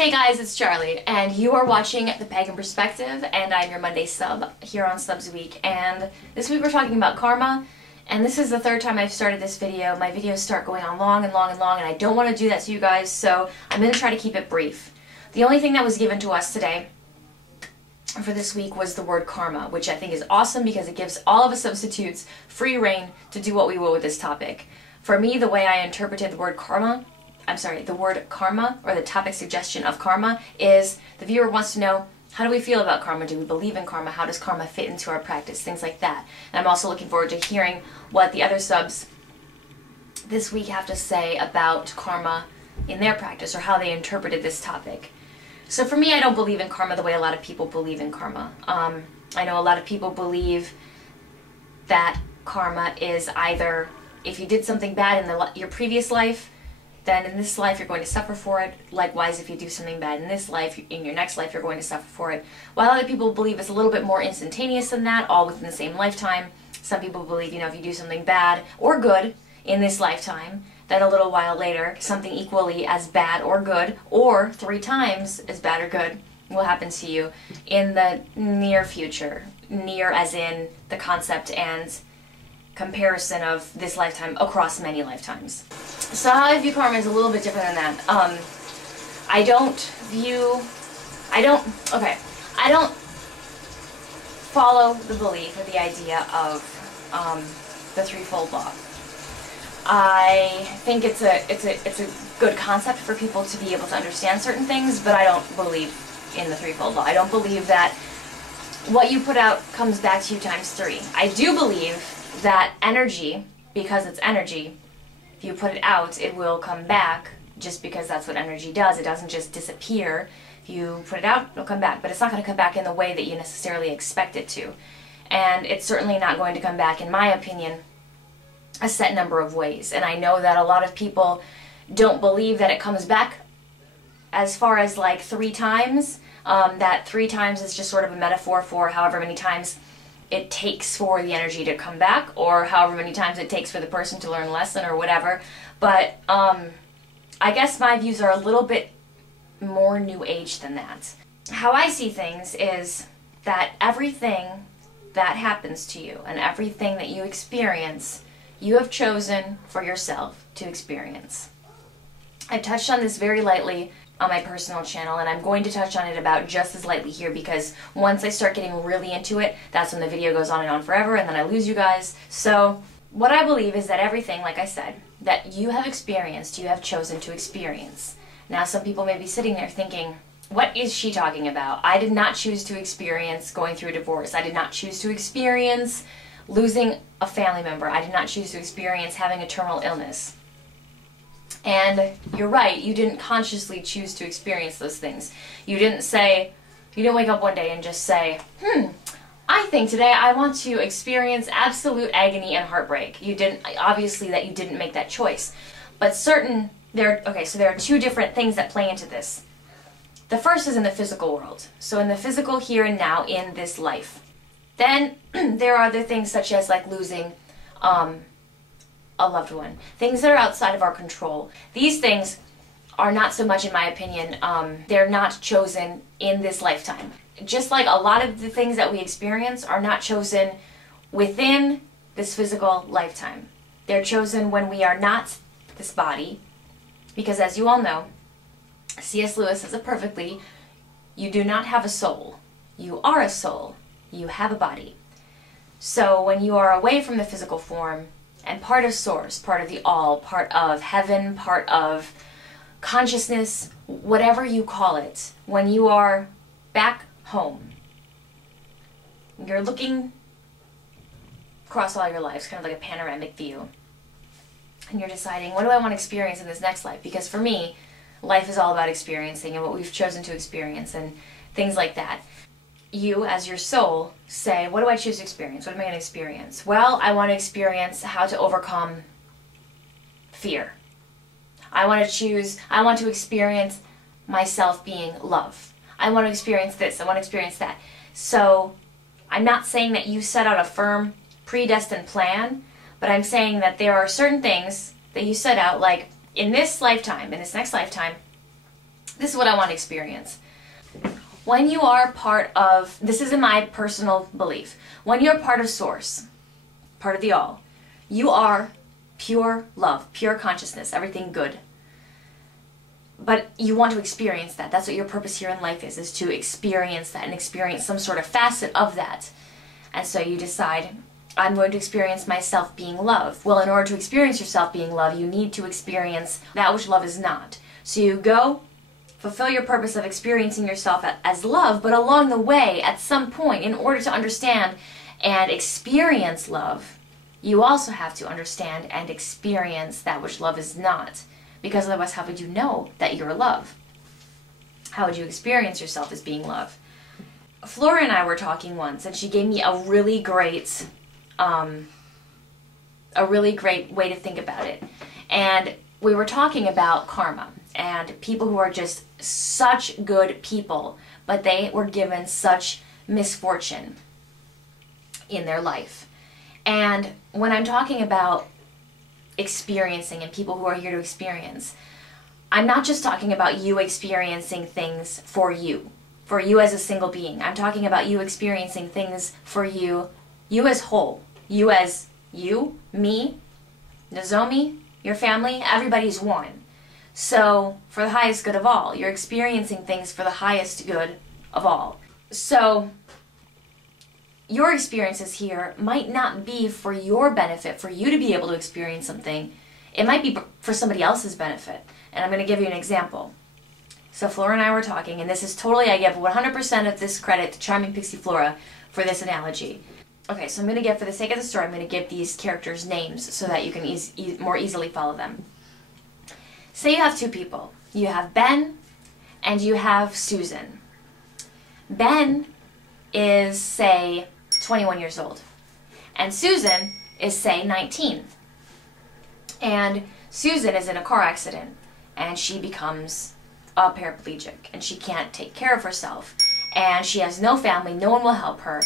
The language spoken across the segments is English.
Hey guys, it's Charlie, and you are watching The Pagan Perspective, and I'm your Monday sub here on Subs Week. And this week we're talking about karma, and this is the third time I've started this video. My videos start going on long and long and long, and I don't want to do that to you guys, so I'm going to try to keep it brief. The only thing that was given to us today for this week was the word karma, which I think is awesome because it gives all of us substitutes free reign to do what we will with this topic. For me, the way I interpreted the word karma, or the topic suggestion of karma, is the viewer wants to know, how do we feel about karma? Do we believe in karma? How does karma fit into our practice? Things like that. And I'm also looking forward to hearing what the other subs this week have to say about karma in their practice, or how they interpreted this topic. So for me, I don't believe in karma the way a lot of people believe in karma. I know a lot of people believe that karma is either if you did something bad in your previous life, then in this life you're going to suffer for it. Likewise, if you do something bad in this life, in your next life you're going to suffer for it. While other people believe it's a little bit more instantaneous than that, all within the same lifetime. Some people believe, if you do something bad or good in this lifetime, then a little while later, something equally as bad or good, or 3 times as bad or good, will happen to you in the near future. Near as in the concept and comparison of this lifetime across many lifetimes. So how I view karma is a little bit different than that. I don't follow the belief or the idea of the threefold law. I think it's a good concept for people to be able to understand certain things, but I don't believe in the threefold law. I don't believe that what you put out comes back to you times 3. I do believe that energy, because it's energy, if you put it out, it will come back, just because that's what energy does. It doesn't just disappear. If you put it out, it'll come back, but it's not going to come back in the way that you necessarily expect it to. And it's certainly not going to come back, in my opinion, a set number of ways. And I know that a lot of people don't believe that it comes back as far as like 3 times. That 3 times is just sort of a metaphor for however many times it takes for the energy to come back, or however many times it takes for the person to learn a lesson or whatever. But I guess my views are a little bit more new age than that. How I see things is that everything that happens to you and everything that you experience, you have chosen for yourself to experience. I've touched on this very lightly on my personal channel, and I'm going to touch on it about just as lightly here, because once I start getting really into it, that's when the video goes on and on forever, and then I lose you guys. So what I believe is that everything, like I said, that you have experienced, you have chosen to experience. Now some people may be sitting there thinking, what is she talking about? I did not choose to experience going through a divorce. I did not choose to experience losing a family member. I did not choose to experience having a terminal illness. And you're right, you didn't consciously choose to experience those things. You didn't wake up one day and just say, I think today I want to experience absolute agony and heartbreak. You didn't, obviously that you didn't make that choice. But so there are 2 different things that play into this. The first is in the physical world. So in the physical here and now in this life. Then there are other things such as like losing a loved one. Things that are outside of our control. These things are not so much, in my opinion, they're not chosen in this lifetime. Just like a lot of the things that we experience are not chosen within this physical lifetime. They're chosen when we are not this body, because as you all know, C.S. Lewis says it perfectly, you do not have a soul. You are a soul. You have a body. So when you are away from the physical form, and part of Source, part of the All, part of Heaven, part of consciousness, whatever you call it, when you are back home, you're looking across all your lives, kind of like a panoramic view, and you're deciding, what do I want to experience in this next life? Because for me, life is all about experiencing and what we've chosen to experience and things like that. You, as your soul, say, what do I choose to experience? What am I going to experience? Well, I want to experience how to overcome fear. I want to experience myself being love. I want to experience this. I want to experience that. So I'm not saying that you set out a firm, predestined plan, but I'm saying that there are certain things that you set out, like in this lifetime, in this next lifetime, This is what I want to experience. When you are part of, this is in my personal belief, when you're part of Source, part of the All, you are pure love, pure consciousness, everything good. But you want to experience that. That's what your purpose here in life is to experience that and experience some sort of facet of that. And so you decide, I'm going to experience myself being love. Well, in order to experience yourself being love, you need to experience that which love is not. So you go, fulfill your purpose of experiencing yourself as love, but along the way, at some point, in order to understand and experience love, you also have to understand and experience that which love is not. Because otherwise, how would you know that you're love? How would you experience yourself as being love? Flora and I were talking once, and she gave me a really great way to think about it. And we were talking about karma and people who are just such good people, but they were given such misfortune in their life. And when I'm talking about experiencing and people who are here to experience, I'm not just talking about you experiencing things for you as a single being. I'm talking about you experiencing things for you as whole, you as you, me, Nozomi, your family, everybody's one. So, for the highest good of all, you're experiencing things for the highest good of all. So, your experiences here might not be for your benefit, for you to be able to experience something. It might be for somebody else's benefit. And I'm going to give you an example. So Flora and I were talking, and this is totally, I give 100% of this credit to Charming Pixie Flora for this analogy. Okay, so I'm going to give, for the sake of the story, I'm going to give these characters names so that you can more easily follow them. Say you have two people. You have Ben and you have Susan. Ben is, say, 21 years old. And Susan is, say, 19. And Susan is in a car accident and she becomes a paraplegic and she can't take care of herself. And she has no family, no one will help her.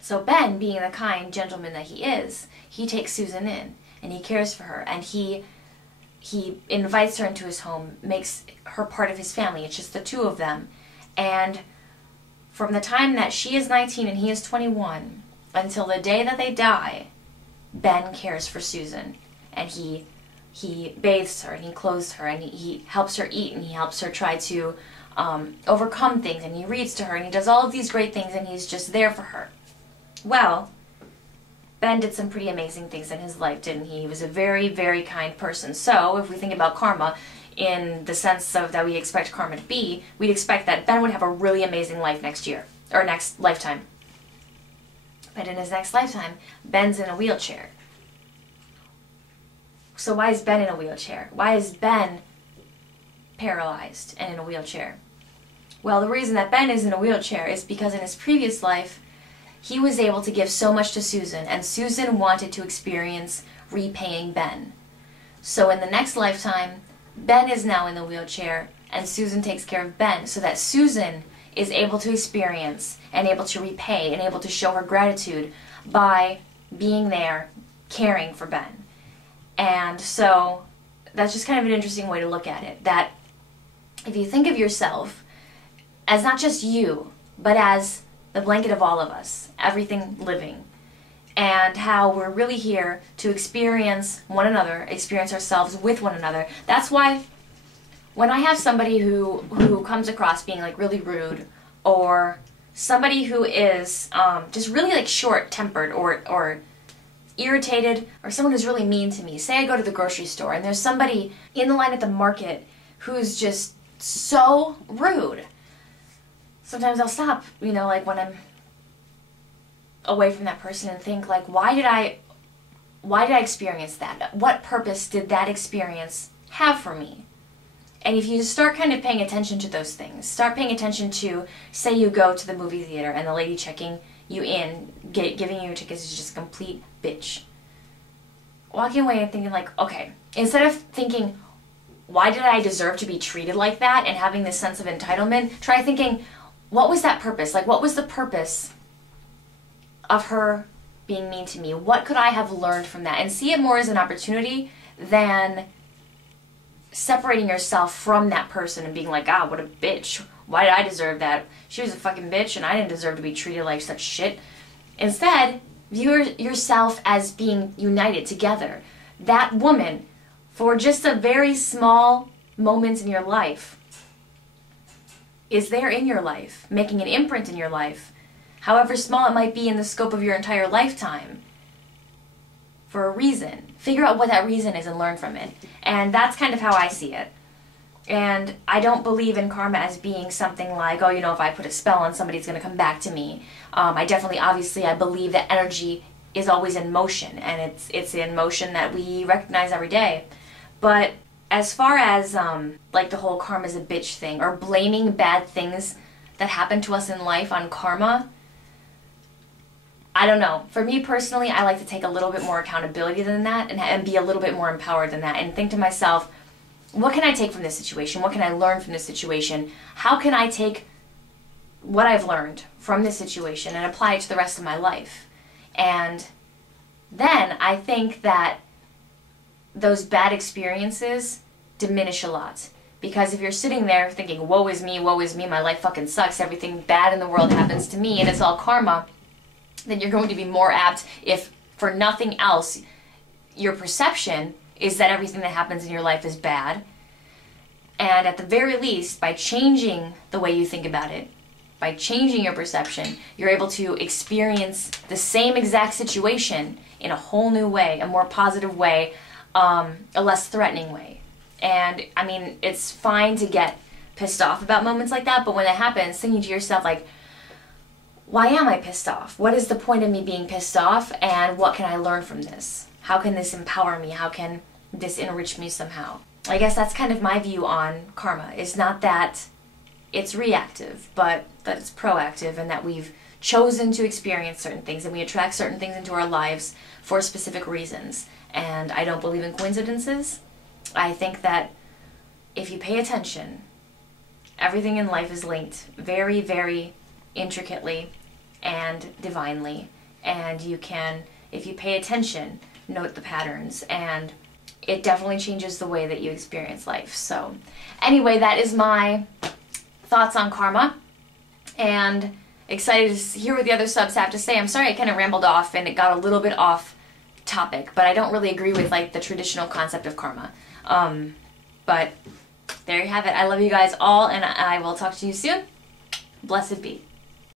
So Ben, being the kind gentleman that he is, he takes Susan in and he cares for her and he invites her into his home, makes her part of his family. It's just the two of them. And from the time that she is 19 and he is 21 until the day that they die, Ben cares for Susan and he bathes her and he clothes her and he helps her eat and he helps her try to overcome things and he reads to her and he does all of these great things and he's just there for her. Well, Ben did some pretty amazing things in his life, didn't he? He was a very, very kind person. So, if we think about karma in the sense of that we expect karma to be, we'd expect that Ben would have a really amazing life next year, or next lifetime. But in his next lifetime, Ben's in a wheelchair. So why is Ben in a wheelchair? Why is Ben paralyzed and in a wheelchair? Well, the reason that Ben is in a wheelchair is because in his previous life, he was able to give so much to Susan, and Susan wanted to experience repaying Ben. So in the next lifetime, Ben is now in the wheelchair, and Susan takes care of Ben, so that Susan is able to experience and able to repay and able to show her gratitude by being there, caring for Ben. And so that's just kind of an interesting way to look at it, that if you think of yourself as not just you, but as the blanket of all of us, everything living, and how we're really here to experience one another, experience ourselves with one another. That's why when I have somebody who comes across being like really rude, or somebody who is just really like short-tempered or irritated, or someone who's really mean to me. Say I go to the grocery store and there's somebody in the line at the market who's just so rude. Sometimes I'll stop, you know, like when I'm away from that person and think like, why did I experience that? What purpose did that experience have for me? And if you start kind of paying attention to those things, start paying attention to, say you go to the movie theater and the lady checking you in, giving you your tickets is just a complete bitch. Walking away and thinking like, okay, instead of thinking, why did I deserve to be treated like that, and having this sense of entitlement, try thinking, what was that purpose? Like, what was the purpose of her being mean to me? What could I have learned from that? And see it more as an opportunity than separating yourself from that person and being like, ah, what a bitch. Why did I deserve that? She was a fucking bitch and I didn't deserve to be treated like such shit. Instead, view yourself as being united together. That woman, for just a very small moment in your life, is there in your life, making an imprint in your life, however small it might be in the scope of your entire lifetime, for a reason. Figure out what that reason is and learn from it. And that's kind of how I see it. And I don't believe in karma as being something like, oh, you know, if I put a spell on somebody, it's going to come back to me. I definitely, obviously, I believe that energy is always in motion, and it's in motion that we recognize every day. But as far as, like, the whole karma's a bitch thing, or blaming bad things that happen to us in life on karma, I don't know. For me personally, I like to take a little bit more accountability than that and be a little bit more empowered than that and think to myself, what can I take from this situation? What can I learn from this situation? How can I take what I've learned from this situation and apply it to the rest of my life? And then I think that those bad experiences diminish a lot. Because if you're sitting there thinking, woe is me, my life fucking sucks, everything bad in the world happens to me, and it's all karma, then you're going to be more apt, if for nothing else, your perception is that everything that happens in your life is bad. And at the very least, by changing the way you think about it, by changing your perception, you're able to experience the same exact situation in a whole new way, a more positive way, a less threatening way. And, I mean, it's fine to get pissed off about moments like that, but when it happens, thinking to yourself, like, why am I pissed off? What is the point of me being pissed off, and what can I learn from this? How can this empower me? How can this enrich me somehow? I guess that's kind of my view on karma. It's not that it's reactive, but that it's proactive, and that we've chosen to experience certain things, and we attract certain things into our lives for specific reasons. And I don't believe in coincidences. I think that if you pay attention, everything in life is linked very, very intricately and divinely. And you can, if you pay attention, note the patterns, and it definitely changes the way that you experience life. So anyway, that is my thoughts on karma, and excited to hear what the other subs have to say. I'm sorry I kind of rambled off and it got a little bit off topic, but I don't really agree with like the traditional concept of karma. But there you have it. I love you guys all, and I will talk to you soon. Blessed be.